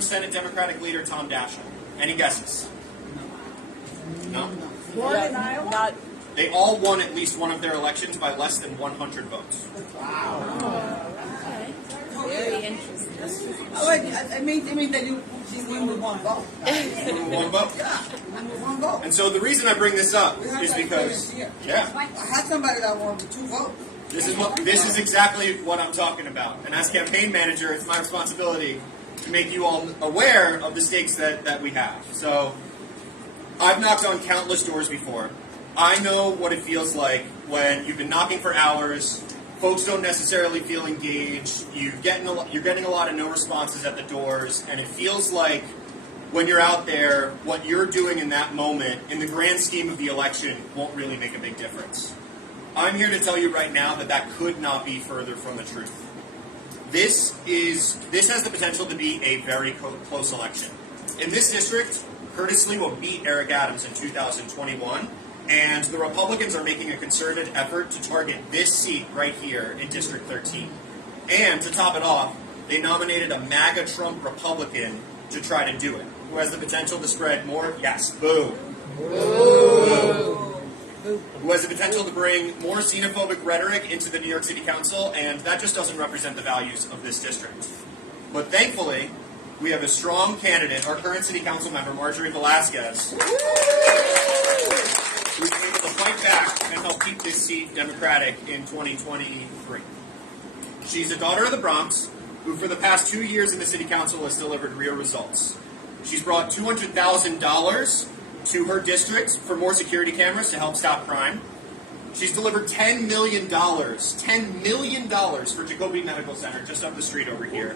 from Senate Democratic leader Tom Daschle. Any guesses? No? Won in Iowa? Not. They all won at least one of their elections by less than 100 votes. Very interesting. I mean that she's winning with one vote. One vote. Yeah, with one vote. And so the reason I bring this up is because, yeah, I had somebody that won with 2 votes. this is exactly what I'm talking about. And as campaign manager, it's my responsibility to make you all aware of the stakes that we have. So I've knocked on countless doors before. I know what it feels like when you've been knocking for hours. Folks don't necessarily feel engaged. You're getting a lot of no responses at the doors, and it feels like when you're out there, what you're doing in that moment, in the grand scheme of the election, won't really make a big difference. I'm here to tell you right now that could not be further from the truth. This has the potential to be a very close election. In this district, Curtis Lee will beat Eric Adams in 2021. And the Republicans are making a concerted effort to target this seat right here in District 13. And to top it off, they nominated a MAGA Trump Republican to try to do it, who has the potential to spread more, yes, boo. Boo. Who has the potential to bring more xenophobic rhetoric into the New York City Council, and that just doesn't represent the values of this district. But thankfully, we have a strong candidate, our current City Council member, Marjorie Velasquez, who's able to fight back and help keep this seat Democratic in 2023. She's a daughter of the Bronx, who for the past 2 years in the City Council has delivered real results. She's brought $200,000 to her district for more security cameras to help stop crime. She's delivered $10 million for Jacoby Medical Center just up the street over here.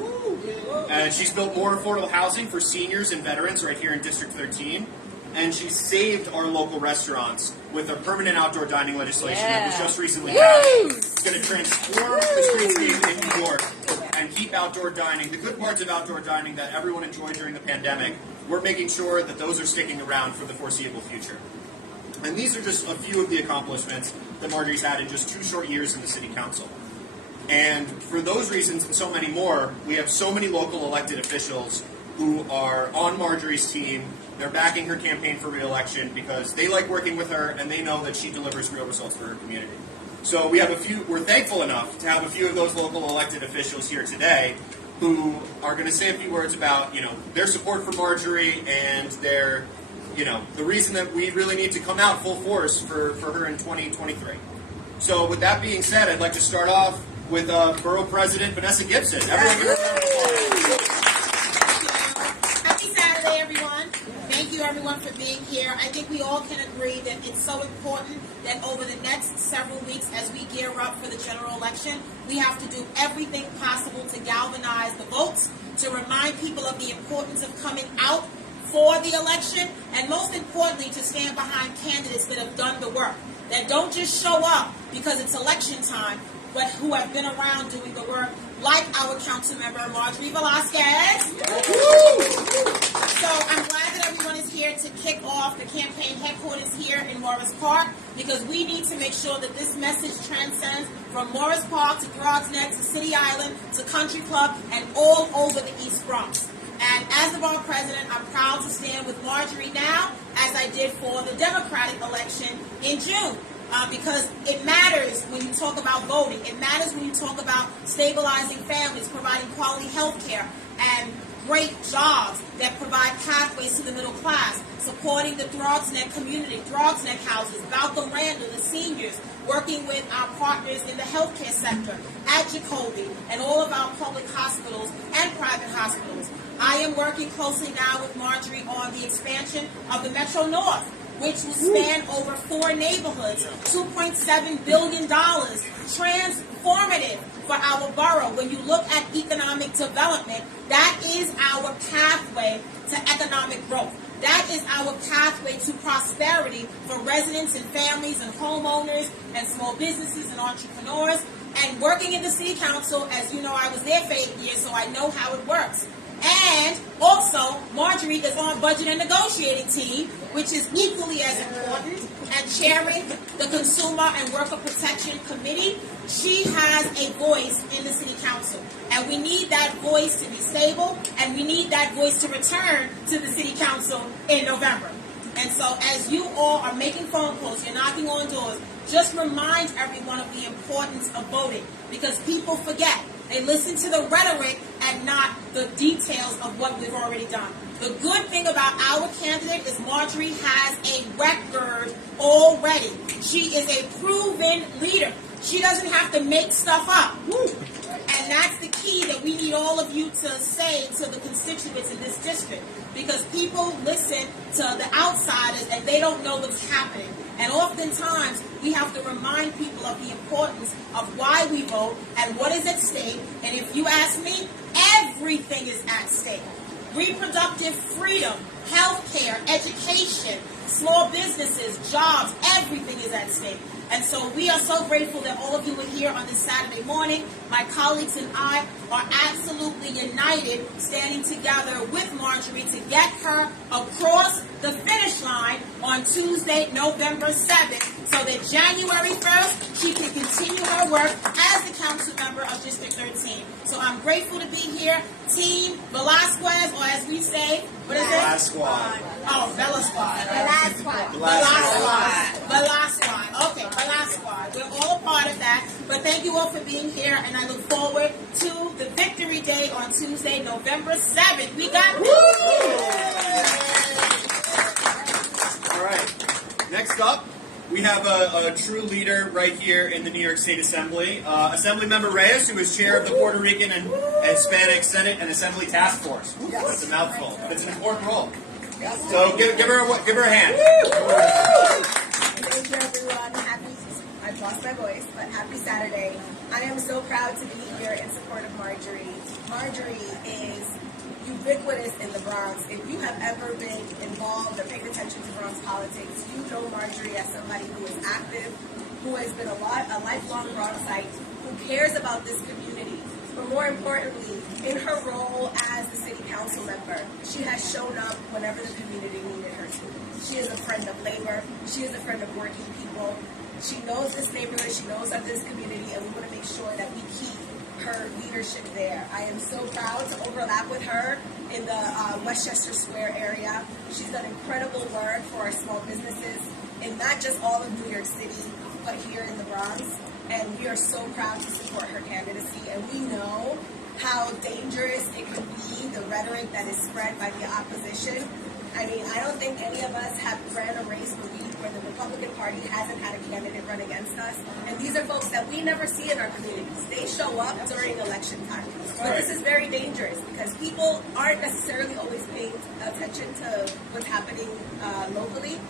And she's built more affordable housing for seniors and veterans right here in District 13. And she saved our local restaurants with a permanent outdoor dining legislation that was just recently passed. It's going to transform the streetscape in New York and keep outdoor dining, the good parts of outdoor dining that everyone enjoyed during the pandemic. We're making sure that those are sticking around for the foreseeable future. And these are just a few of the accomplishments that Marjorie's had in just 2 short years in the City Council. And for those reasons and so many more, we have so many local elected officials who are on Marjorie's team. They're backing her campaign for re-election because they like working with her and they know that she delivers real results for her community. So we're thankful enough to have a few of those local elected officials here today who are going to say a few words about, their support for Marjorie and their, the reason that we really need to come out full force for her in 2023. So with that being said, I'd like to start off with Borough President Vanessa Gibson. Everyone give her a round of applause. Happy Saturday, everyone. Thank you, everyone, for being here. I think we all can agree that it's so important that over the next several weeks, as we gear up for the general election, we have to do everything possible to galvanize the votes, to remind people of the importance of coming out for the election, and most importantly, to stand behind candidates that have done the work, that don't just show up because it's election time, but who have been around doing the work, like our council member, Marjorie Velasquez. So I'm glad that everyone is here to kick off the campaign headquarters here in Morris Park, because we need to make sure that this message transcends from Morris Park to Throgs Neck to City Island to Country Club and all over the East Bronx. And as the borough president, I'm proud to stand with Marjorie now, as I did for the Democratic election in June. Because it matters when you talk about voting. It matters when you talk about stabilizing families, providing quality health care, and great jobs that provide pathways to the middle class, supporting the Throgs Neck community, Throgs Neck houses, Balcom Randall, the seniors, working with our partners in the healthcare sector, at Jacoby, and all of our public hospitals and private hospitals. I am working closely now with Marjorie on the expansion of the Metro North, which will span over 4 neighborhoods, $2.7 billion, transformative for our borough. When you look at economic development, that is our pathway to economic growth. That is our pathway to prosperity for residents and families and homeowners and small businesses and entrepreneurs. And working in the City Council, as you know, I was there for 8 years, so I know how it works. And Also, Marjorie is on budget and negotiating team, which is equally as important, and chairing the Consumer and Worker Protection Committee. She has a voice in the City Council, and we need that voice to be stable, and we need that voice to return to the City Council in November. And so as you all are making phone calls, you're knocking on doors, just remind everyone of the importance of voting, because people forget. They listen to the rhetoric and not the details of what we've already done. The good thing about our candidate is Marjorie has a record already. She is a proven leader. She doesn't have to make stuff up. And that's the key that we need all of you to say to the constituents in this district, because people listen to the outsiders and they don't know what's happening. And oftentimes, we have to remind people of the importance of why we vote and what is at stake. And if you ask me, everything is at stake. Reproductive freedom, health care, education, small businesses, jobs, everything is at stake. And so we are so grateful that all of you are here on this Saturday morning. My colleagues and I are absolutely united, standing together with Marjorie to get her across the finish line on Tuesday, November 7th, so that January 1st, she can continue her work as the council member of District 13. So I'm grateful to be here. Team Velasquez, or as we say, what is it? Velasquez. Oh, Velasquez. Okay, Velasquez. We're all a part of that. But thank you all for being here, and I look forward to the Victory Day on Tuesday, November 7th. We got All right. Next up, we have a true leader right here in the New York State Assembly. Assemblymember Reyes, who is chair of the Puerto Rican and Hispanic Senate and Assembly Task Force. That's a mouthful. It's an important role. So give her a hand. Thank you, everyone. I've lost my voice, but happy Saturday. I am so proud to be here in support of Marjorie. Marjorie is ubiquitous in the Bronx. If you have ever been involved or paid attention to Bronx politics, you know Marjorie as somebody who is active, who has been a lifelong Bronxite, who cares about this community. But more importantly, in her role as the city council member, she has shown up whenever the community needed her to. She is a friend of labor. She is a friend of working people. She knows this neighborhood. She knows of this community, and we want to make sure that we keep her leadership there. I am so proud to overlap with her in the Westchester Square area. She's done incredible work for our small businesses in not just all of New York City, but here in the Bronx. And we are so proud to support her candidacy. And we know how dangerous it can be, the rhetoric that is spread by the opposition. I mean, I don't think any of us have ran a race where the Republican Party hasn't had a candidate run against us. And these are folks that we never see in our communities. They show up during election time. But this is very dangerous because people aren't necessarily always paying attention to what's happening locally.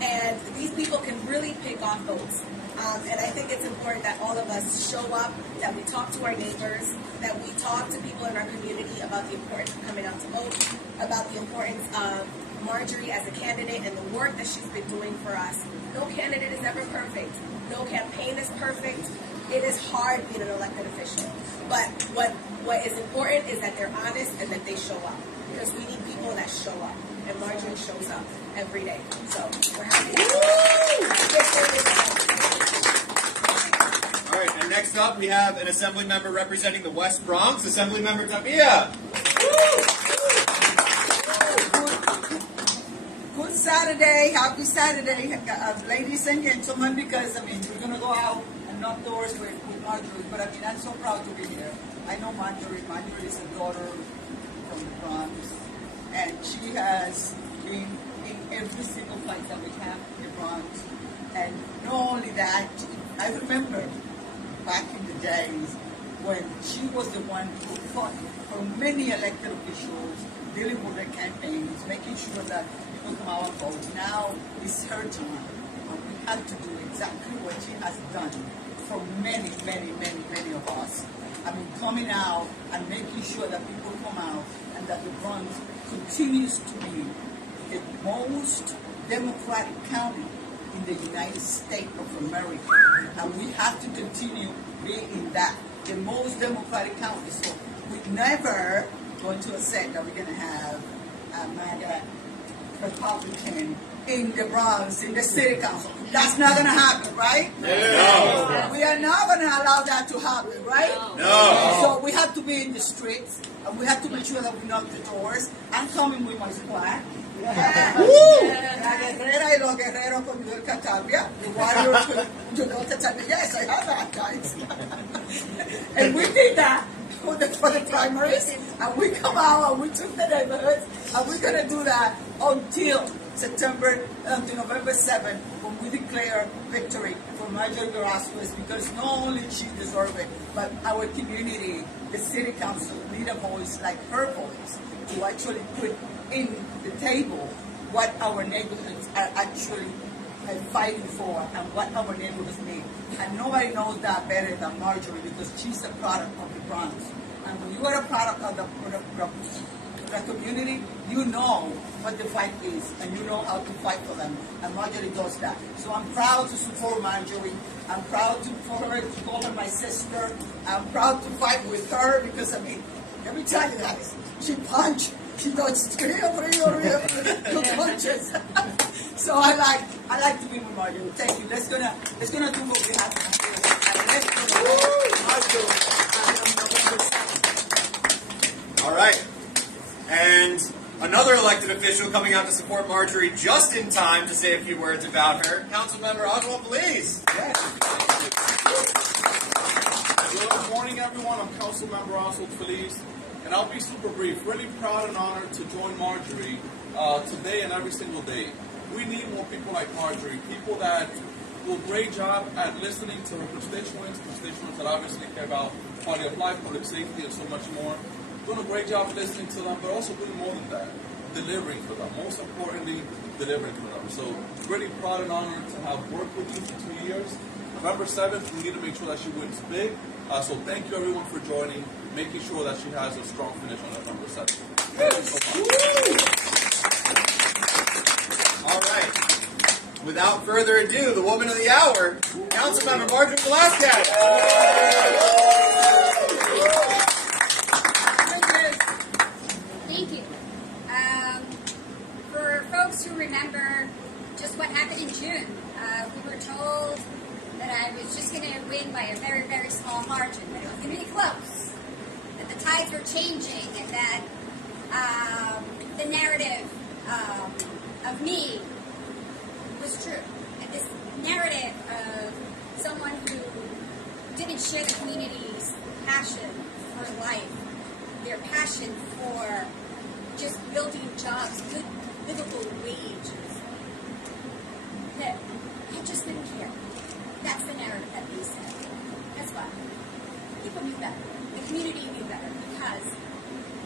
And these people can really pick off votes. And I think it's important that all of us show up, that we talk to our neighbors, that we talk to people in our community about the importance of coming out to vote, about the importance of Marjorie as a candidate and the work that she's been doing for us. No candidate is ever perfect. No campaign is perfect. It is hard being an elected official. But what is important is that they're honest and that they show up. Because we need people that show up. And Marjorie shows up every day. So we're happy. All right, and next up we have an assembly member representing the West Bronx, Assemblymember Tapia. Good Saturday, happy Saturday, ladies and gentlemen, because, I mean, we're going to go out and knock doors with Marjorie, but, I mean, I'm so proud to be here. I know Marjorie. Marjorie is a daughter from the Bronx, and she has been in every single fight that we have in the Bronx. And not only that, I remember back in the days when she was the one who fought for many elected officials, dealing with their campaigns, making sure that people come out and vote. Now it's her time. And we have to do exactly what she has done for many, many, many, many of us. I mean, coming out and making sure that people come out and that the Bronx continues to be the most democratic county in the United States of America. And we have to continue being in that, the most democratic county. So we never going to accept that we're going to have a MAGA Republican in the Bronx, in the city council. That's not going to happen, right? No. We are not going to allow that to happen, right? No. So we have to be in the streets, and we have to make sure that we knock the doors. I'm coming with my squad. La guerrera y los guerreros con Miguel Catavia. The warriors with Miguel Catavia. Yes, I have that, guys. And we did that for the primaries, and we come out and we took the neighborhoods, and we're going to do that until November 7th, when we declare victory for Marjorie Velasquez, because not only she deserves it, but our community, the city council, need a voice like her voice to actually put in the table what our neighborhoods are actually fighting for and what our neighborhoods need. And nobody knows that better than Marjorie, because she's a product of the Bronx. And when you are a product of the community, you know what the fight is, and you know how to fight for them. And Marjorie does that. So I'm proud to support Marjorie. I'm proud for her to call her my sister. I'm proud to fight with her, because, I mean, let me tell you guys, she punched. She does real punches. So I like to be with Marjorie. Thank you. Let's gonna do what we have to do. And let's go Marjorie. All right. And another elected official coming out to support Marjorie just in time to say a few words about her. Councilmember Oswald, please. Good morning, everyone. I'm Councilmember Oswald Feliz, and I'll be super brief. Really proud and honored to join Marjorie today and every single day. We need more people like Marjorie, people that do a great job at listening to her constituents that obviously care about quality of life, public safety, and so much more. Doing a great job listening to them, but also doing more than that, delivering for them. Most importantly, delivering for them. So really proud and honored to have worked with you for 2 years. November 7th, we need to make sure that she wins big. So thank you everyone for joining, making sure that she has a strong finish on November 7th. Thank you so much. All right. Without further ado, the woman of the hour, Councilmember Marjorie Velasquez. Thank you. For folks who remember just what happened in June, we were told that I was just going to win by a very, very small margin, that it was going to be close, that the tides were changing, and that the narrative of me was true. And this narrative of someone who didn't share the community's passion for life, their passion for just building jobs, good, livable wages, that I just didn't care. That's the narrative that they said. Guess what? People knew better. The community knew better, because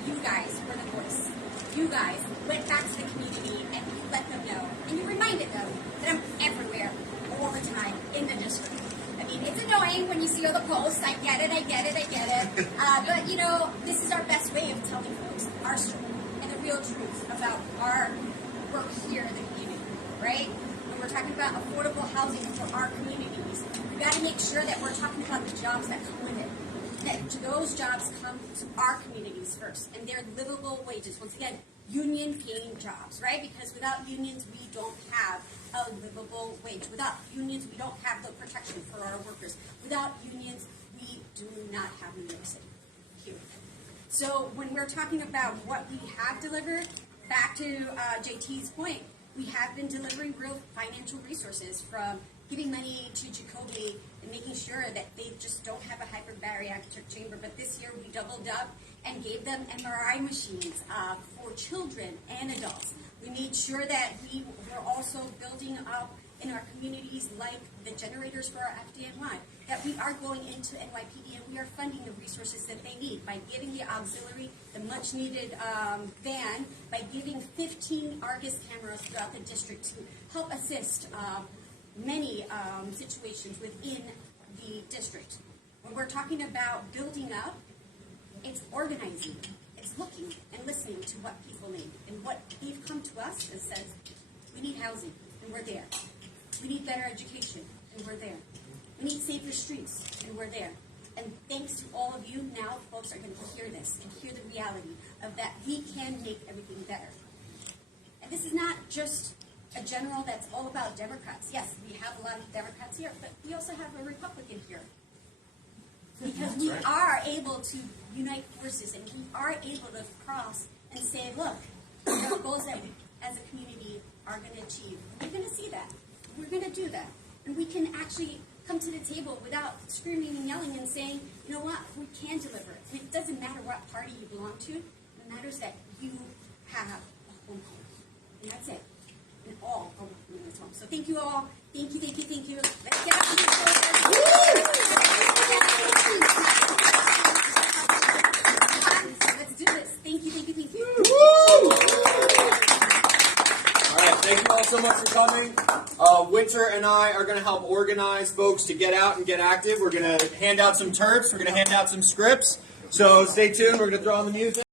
you guys were the voice. You guys went back to the community and you let them know. And you reminded them that I'm everywhere, all the time, in the district. I mean, it's annoying when you see all the posts. I get it. But, you know, this is our best way of telling folks our story and the real truth about our work here in the community, right? When we're talking about affordable housing for our communities, we've got to make sure that we're talking about the jobs that come with it. That those jobs come to our communities first, and they're livable wages. Once again, union-paying jobs, right? Because without unions, we don't have a livable wage. Without unions, we don't have the protection for our workers. Without unions, we do not have New York City. Period. So when we're talking about what we have delivered, back to JT's point, we have been delivering real financial resources, from giving money to Jacoby and making sure that they just don't have a hyperbariatric chamber. But this year we doubled up and gave them MRI machines for children and adults. We made sure that we were also building up in our communities, like the generators for our FDNY, that we are going into NYPD and we are funding the resources that they need by giving the auxiliary the much needed van, by giving 15 Argus cameras throughout the district to help assist many situations within the district. When we're talking about building up, it's organizing. It's looking and listening to what people need. And what they've come to us and says, we need housing, and we're there. We need better education, and we're there. We need safer streets, and we're there. And thanks to all of you, now folks are going to hear this and hear the reality of that we can make everything better. And this is not just a general that's all about Democrats. Yes, we have a lot of Democrats here, but we also have a Republican here. Because we are able to unite forces and we are able to cross and say, look, there are goals that we as a community are going to achieve. We're going to see that. We're going to do that. And we can actually come to the table without screaming and yelling and saying, you know what, we can deliver. And it doesn't matter what party you belong to. It matters that you have a home. And that's it. And all are welcome in this home. So thank you all. Thank you, thank you, thank you. Let's get out of Let's do this. Thank you, thank you, thank you. All right, thank you all so much for coming. Winter and I are going to help organize folks to get out and get active. We're going to hand out some terps. We're going to hand out some scripts. So stay tuned. We're going to throw on the music.